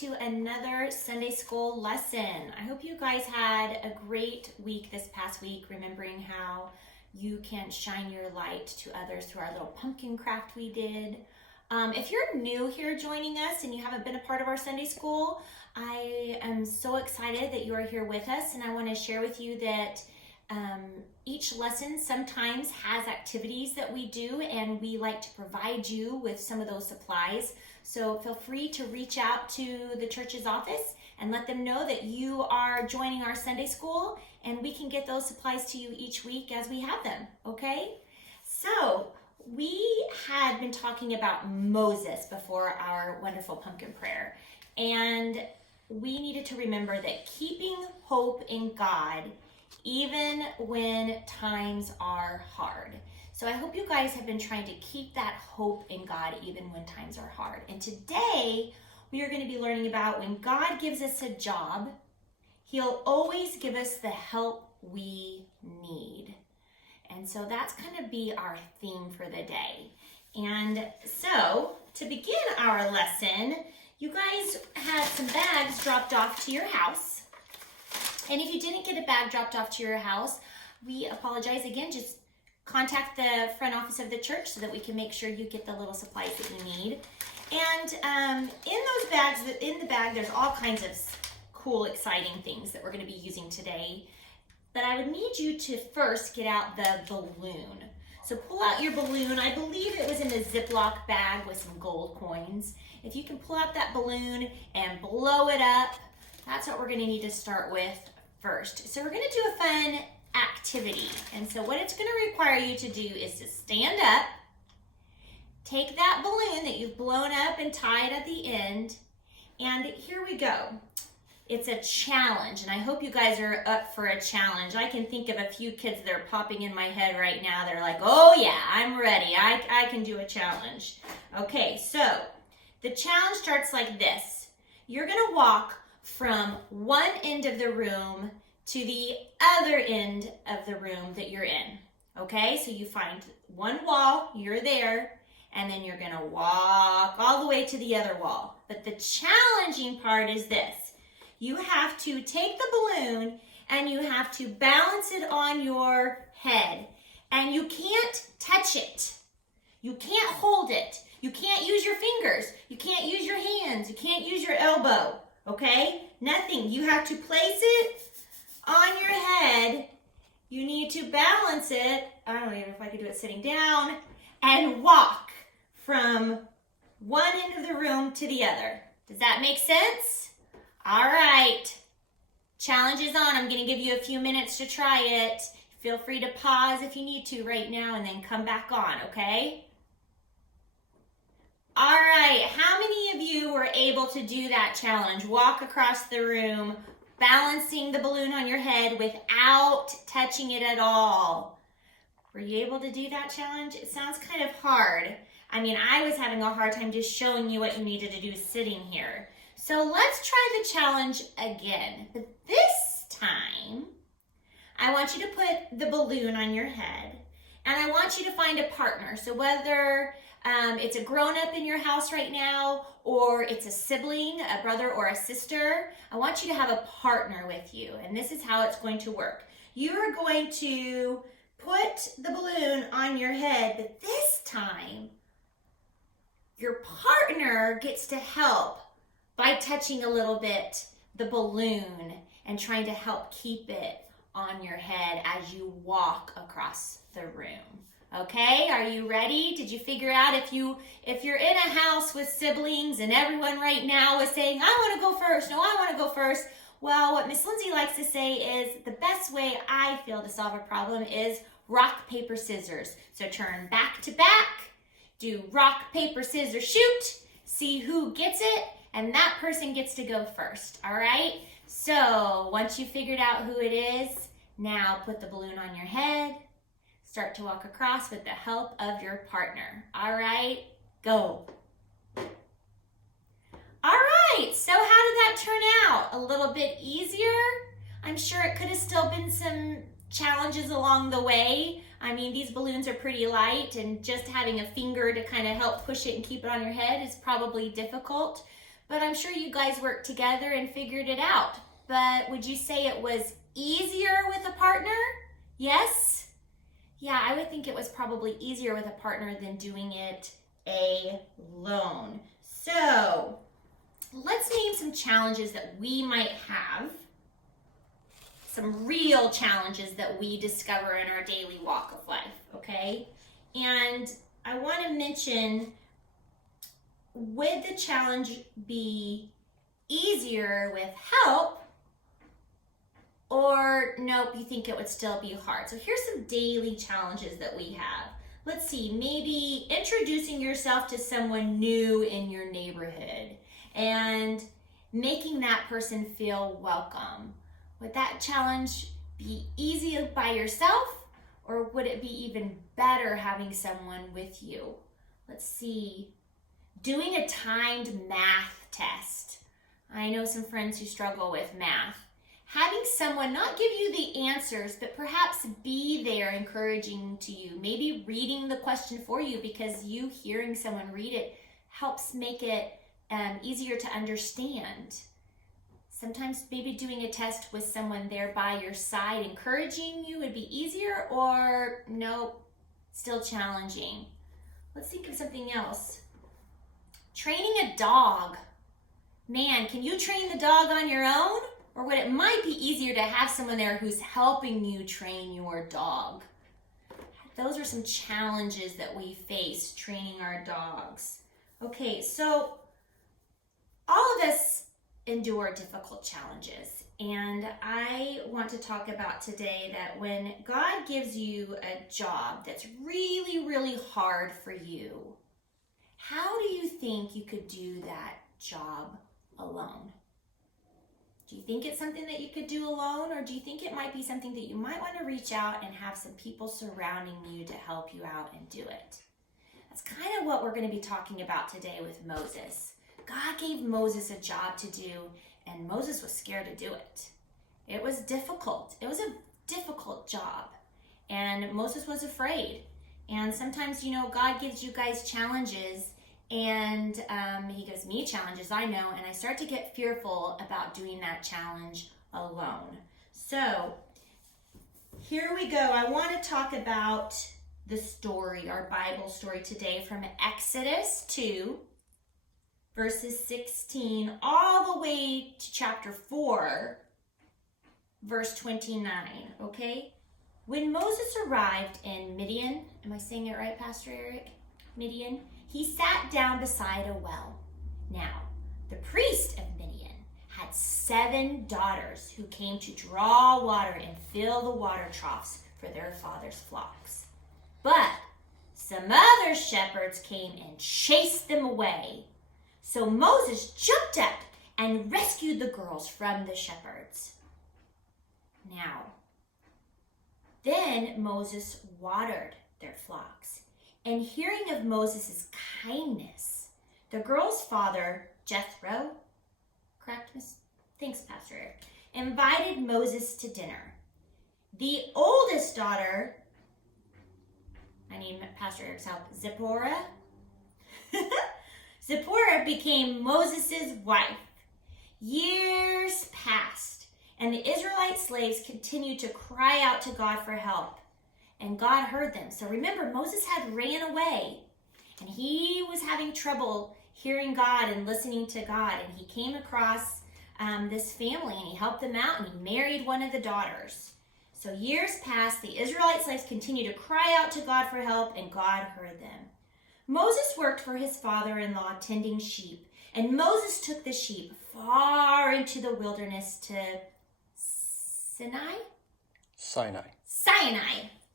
to another Sunday school lesson. I hope you guys had a great week this past week, remembering how you can shine your light to others through our little pumpkin craft we did. If you're new here joining us and you haven't been a part of our Sunday school, I am so excited that you are here with us, and I want to share with you that each lesson sometimes has activities that we do, and we like to provide you with some of those supplies. So feel free to reach out to the church's office and let them know that you are joining our Sunday school, and we can get those supplies to you each week as we have them, okay? So we had been talking about Moses before our wonderful pumpkin prayer, and we needed to remember that keeping hope in God even when times are hard. So I hope you guys have been trying to keep that hope in God even when times are hard. And today we are going to be learning about when God gives us a job, He'll always give us the help we need. And so that's going to be our theme for the day. And so to begin our lesson, you guys had some bags dropped off to your house. And if you didn't get a bag dropped off to your house, we apologize again. Just contact the front office of the church so that we can make sure you get the little supplies that you need. And in those bags, in the bag, there's all kinds of cool, exciting things that we're going to be using today. But I would need you to first get out the balloon. So pull out your balloon. I believe it was in a Ziploc bag with some gold coins. If you can pull out that balloon and blow it up, that's what we're going to need to start with first. So we're going to do a fun activity. And so what it's going to require you to do is to stand up, take that balloon that you've blown up and tied at the end, and here we go. It's a challenge, and I hope you guys are up for a challenge. I can think of a few kids that are popping in my head right now. They're like, oh yeah, I'm ready. I can do a challenge. Okay, so the challenge starts like this. You're going to walk from one end of the room to the other end of the room that you're in. Okay, so you find one wall, you're there, and then you're going to walk all the way to the other wall. But the challenging part is this. You have to take the balloon and you have to balance it on your head. And you can't touch it. You can't hold it. You can't use your fingers. You can't use your hands. You can't use your elbow. Okay? Nothing. You have to place it on your head. You need to balance it. I don't even know if I could do it sitting down. And walk from one end of the room to the other. Does that make sense? All right. Challenge is on. I'm going to give you a few minutes to try it. Feel free to pause if you need to right now and then come back on, okay? All right, how many of you were able to do that challenge? Walk across the room, balancing the balloon on your head without touching it at all. Were you able to do that challenge? It sounds kind of hard. I mean, I was having a hard time just showing you what you needed to do sitting here. So let's try the challenge again. But this time, I want you to put the balloon on your head, and I want you to find a partner. So whether it's a grown-up in your house right now, or it's a sibling, a brother or a sister, I want you to have a partner with you. And this is how it's going to work. You are going to put the balloon on your head, but this time, your partner gets to help by touching a little bit the balloon and trying to help keep it on your head as you walk across the room. Okay, are you ready? Did you figure out if you're in a house with siblings and everyone right now is saying, I want to go first, no, I want to go first? Well, what Miss Lindsay likes to say is the best way I feel to solve a problem is rock, paper, scissors. So turn back to back, do rock, paper, scissors, shoot, see who gets it, and that person gets to go first, all right? So once you figured out who it is, now put the balloon on your head. Start to walk across with the help of your partner. All right, go. All right, so how did that turn out? A little bit easier? I'm sure it could have still been some challenges along the way. I mean, these balloons are pretty light, and just having a finger to kind of help push it and keep it on your head is probably difficult. but I'm sure you guys worked together and figured it out. But would you say it was easier with a partner? Yes? Yeah, I would think it was probably easier with a partner than doing it alone. So, let's name some challenges that we might have. Some real challenges that we discover in our daily walk of life, okay? And I want to mention, would the challenge be easier with help, or nope, you think it would still be hard? So here's some daily challenges that we have. Let's see, maybe introducing yourself to someone new in your neighborhood and making that person feel welcome. Would that challenge be easy by yourself, or would it be even better having someone with you? Let's see, doing a timed math test. I know some friends who struggle with math. Having someone not give you the answers, but perhaps be there encouraging to you. Maybe reading the question for you, because you hearing someone read it helps make it easier to understand. Sometimes maybe doing a test with someone there by your side encouraging you would be easier, or nope, still challenging. Let's think of something else. Training a dog. Man, can you train the dog on your own? Or would it might be easier to have someone there who's helping you train your dog? Those are some challenges that we face training our dogs. Okay, so all of us endure difficult challenges, and I want to talk about today that when God gives you a job that's really, really hard for you, how do you think you could do that job alone? Do you think it's something that you could do alone, or do you think it might be something that you might want to reach out and have some people surrounding you to help you out and do it? That's kind of what we're going to be talking about today with Moses. God gave Moses a job to do, and Moses was scared to do it. It was difficult. It was a difficult job, and Moses was afraid. And sometimes, God gives you guys challenges, and he gives me challenges, I know, and I start to get fearful about doing that challenge alone. So here we go. I want to talk about the story, our Bible story today, from Exodus 2, verses 16, all the way to chapter 4, verse 29, okay? When Moses arrived in Midian, am I saying it right, Pastor Eric? Midian, he sat down beside a well. Now, the priest of Midian had 7 daughters who came to draw water and fill the water troughs for their father's flocks. But some other shepherds came and chased them away. So Moses jumped up and rescued the girls from the shepherds. Now, then Moses watered their flocks. And hearing of Moses' kindness, the girl's father, Jethro, correct, Miss? Thanks, Pastor Eric, invited Moses to dinner. The oldest daughter, I need Pastor Eric's help, Zipporah. Zipporah became Moses' wife. Years passed, and the Israelite slaves continued to cry out to God for help. And God heard them. So remember, Moses had ran away, and he was having trouble hearing God and listening to God. And he came across this family, and he helped them out, and he married one of the daughters. So years passed, the Israelite slaves continued to cry out to God for help, and God heard them. Moses worked for his father-in-law tending sheep, and Moses took the sheep far into the wilderness to Sinai.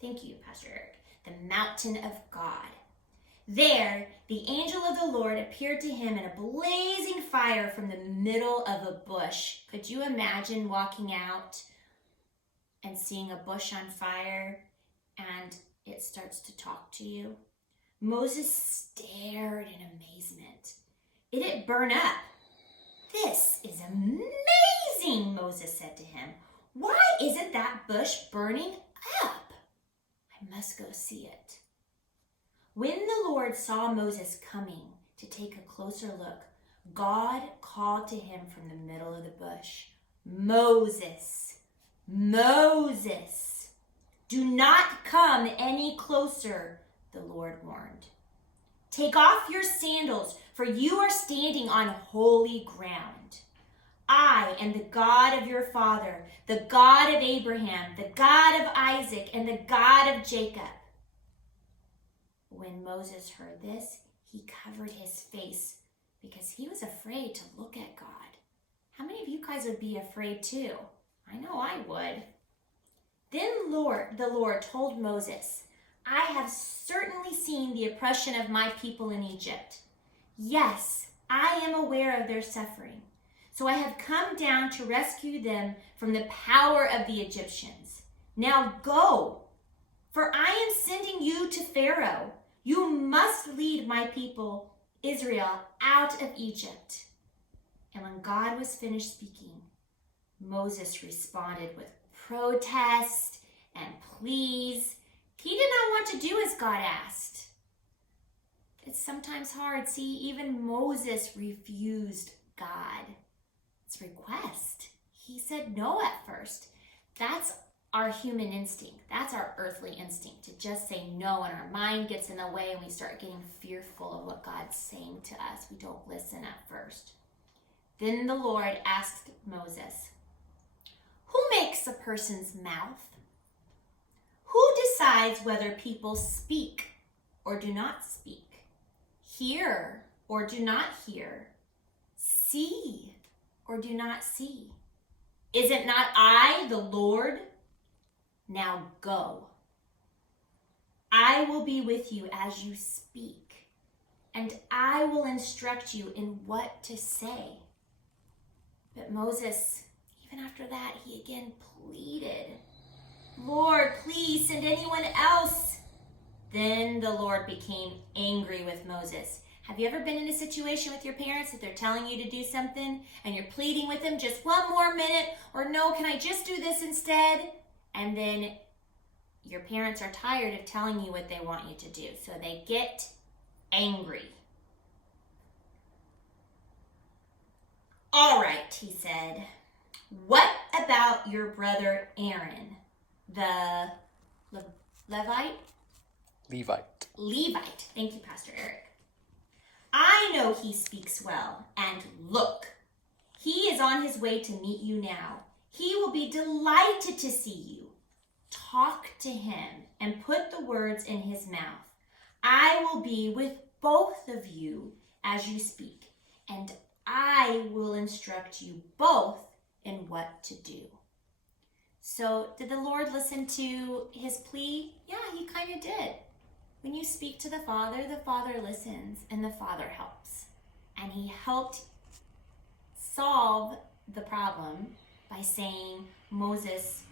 Thank you, Pastor Eric. The mountain of God. There, the angel of the Lord appeared to him in a blazing fire from the middle of a bush. Could you imagine walking out and seeing a bush on fire and it starts to talk to you? Moses stared in amazement. It had burned up. This is amazing, Moses said to him. Why isn't that bush burning up? I must go see it. When the Lord saw Moses coming to take a closer look, God called to him from the middle of the bush, "Moses, Moses, do not come any closer," the Lord warned. "Take off your sandals, for you are standing on holy ground. I am the God of your father, the God of Abraham, the God of Isaac, and the God of Jacob." When Moses heard this, he covered his face because he was afraid to look at God. How many of you guys would be afraid too? I know I would. Then the Lord told Moses, "I have certainly seen the oppression of my people in Egypt. Yes, I am aware of their suffering. So I have come down to rescue them from the power of the Egyptians. Now go, for I am sending you to Pharaoh. You must lead my people Israel out of Egypt." And when God was finished speaking, Moses responded with protest and pleas. He did not want to do as God asked. It's sometimes hard. See, even Moses refused God's request. He said no at first. That's our human instinct. That's our earthly instinct, to just say no, and our mind gets in the way and we start getting fearful of what God's saying to us. We don't listen at first. Then the Lord asked Moses, "Who makes a person's mouth? Who decides whether people speak or do not speak, hear or do not hear, see or do not see? Is it not I, the Lord? Now go. I will be with you as you speak, and I will instruct you in what to say." But Moses, even after that, he again pleaded, "Lord, please send anyone else." Then the Lord became angry with Moses. Have you ever been in a situation with your parents that they're telling you to do something and you're pleading with them, "Just one more minute," or "No, can I just do this instead?" And then your parents are tired of telling you what they want you to do, so they get angry. "All right," he said, "what about your brother Aaron, the Levite? Levite. Thank you, Pastor Eric. I know he speaks well, and look, he is on his way to meet you now. He will be delighted to see you. Talk to him and put the words in his mouth. I will be with both of you as you speak, and I will instruct you both in what to do." So did the Lord listen to his plea? Yeah, he kind of did. When you speak to the Father listens and the Father helps. And he helped solve the problem by saying, "Moses,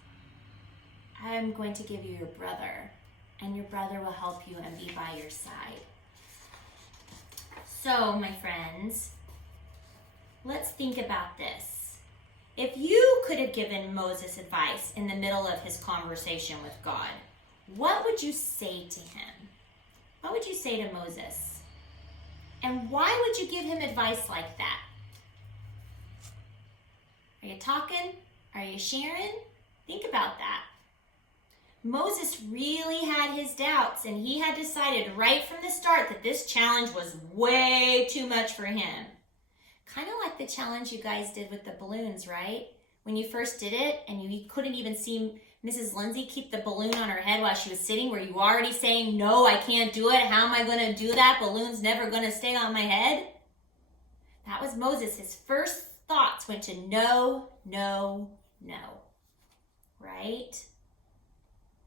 I'm going to give you your brother, and your brother will help you and be by your side." So, my friends, let's think about this. If you could have given Moses advice in the middle of his conversation with God, what would you say to him? What would you say to Moses? And why would you give him advice like that? Are you talking? Are you sharing? Think about that. Moses really had his doubts, and he had decided right from the start that this challenge was way too much for him. Kind of like the challenge you guys did with the balloons, right? When you first did it and you couldn't even see Mrs. Lindsay keep the balloon on her head while she was sitting, were you already saying, "No, I can't do it. How am I going to do that? Balloon's never going to stay on my head." That was Moses. His first thoughts went to no, no, no, right?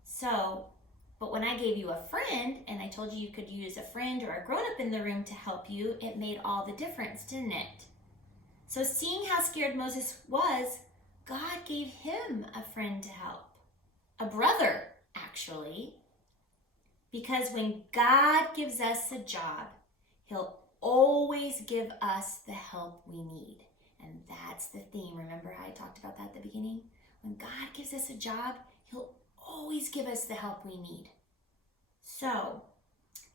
So, but when I gave you a friend and I told you you could use a friend or a grown-up in the room to help you, it made all the difference, didn't it? So seeing how scared Moses was, God gave him a friend to help. A brother, actually. Because when God gives us a job, he'll always give us the help we need. And that's the theme. Remember how I talked about that at the beginning? When God gives us a job, he'll always give us the help we need. So,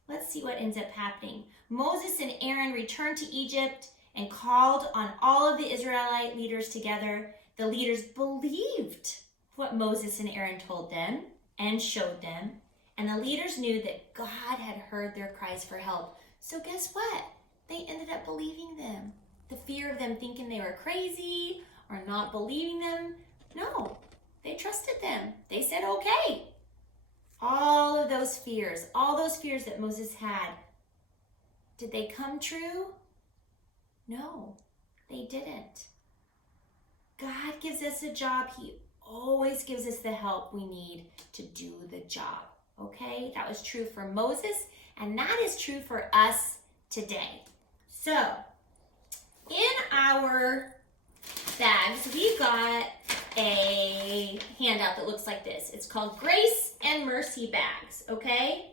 let's see what ends up happening. Moses and Aaron returned to Egypt, and called on all of the Israelite leaders together. The leaders believed what Moses and Aaron told them and showed them. And the leaders knew that God had heard their cries for help. So guess what? They ended up believing them. The fear of them thinking they were crazy or not believing them, no, they trusted them. They said, okay. All those fears that Moses had, did they come true? No, they didn't. God gives us a job. He always gives us the help we need to do the job. Okay? That was true for Moses, and that is true for us today. So, in our bags, we got a handout that looks like this. It's called Grace and Mercy Bags, okay?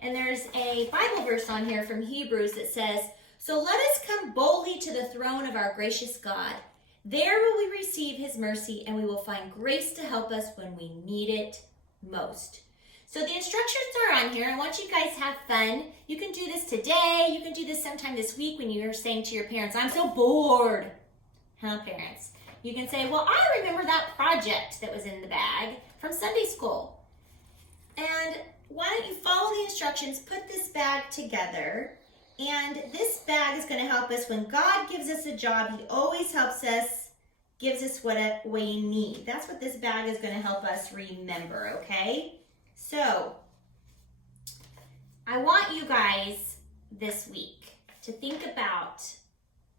And there's a Bible verse on here from Hebrews that says, "So let us come boldly to the throne of our gracious God. There will we receive his mercy, and we will find grace to help us when we need it most." So the instructions are on here. I want you guys to have fun. You can do this today. You can do this sometime this week when you're saying to your parents, "I'm so bored." Huh, parents? You can say, "Well, I remember that project that was in the bag from Sunday school." And why don't you follow the instructions, put this bag together, and this bag is going to help us when God gives us a job. He always helps us, gives us what we need. That's what this bag is going to help us remember, okay? So, I want you guys this week to think about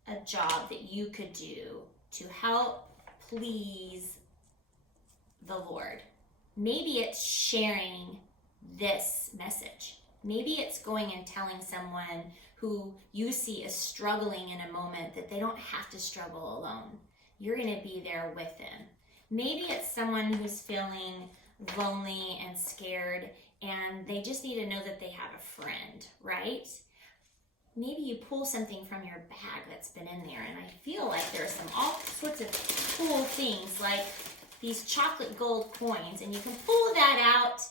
a job that you could do to help please the Lord. Maybe it's sharing this message. Maybe it's going and telling someone who you see is struggling in a moment that they don't have to struggle alone. You're going to be there with them. Maybe it's someone who's feeling lonely and scared and they just need to know that they have a friend, right? Maybe you pull something from your bag that's been in there, and I feel like there's all sorts of cool things like these chocolate gold coins, and you can pull that out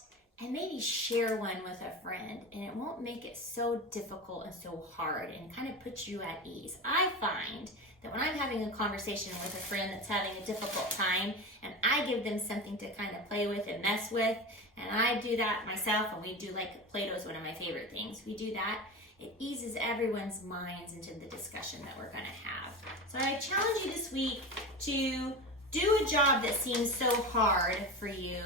and maybe share one with a friend, and it won't make it so difficult and so hard and kind of put you at ease. I find that when I'm having a conversation with a friend that's having a difficult time and I give them something to kind of play with and mess with, and I do that myself, and we do like Play-Doh is one of my favorite things. We do that. It eases everyone's minds into the discussion that we're going to have. So I challenge you this week to do a job that seems so hard for you,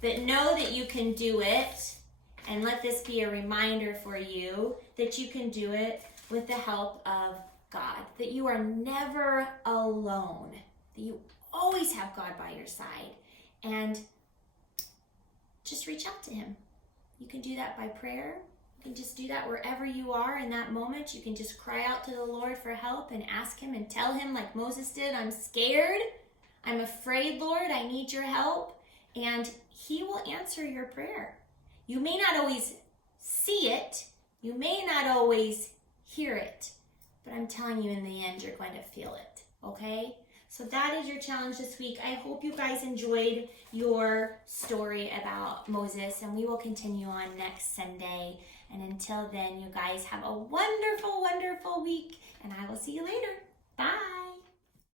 but know that you can do it, and let this be a reminder for you that you can do it with the help of God, that you are never alone, that you always have God by your side, and just reach out to him. You can do that by prayer. You can just do that wherever you are in that moment. You can just cry out to the Lord for help and ask him and tell him like Moses did, "I'm scared. I'm afraid, Lord. I need your help." And he will answer your prayer. You may not always see it. You may not always hear it. But I'm telling you, in the end, you're going to feel it. Okay? So that is your challenge this week. I hope you guys enjoyed your story about Moses, and we will continue on next Sunday. And until then, you guys have a wonderful, wonderful week, and I will see you later. Bye.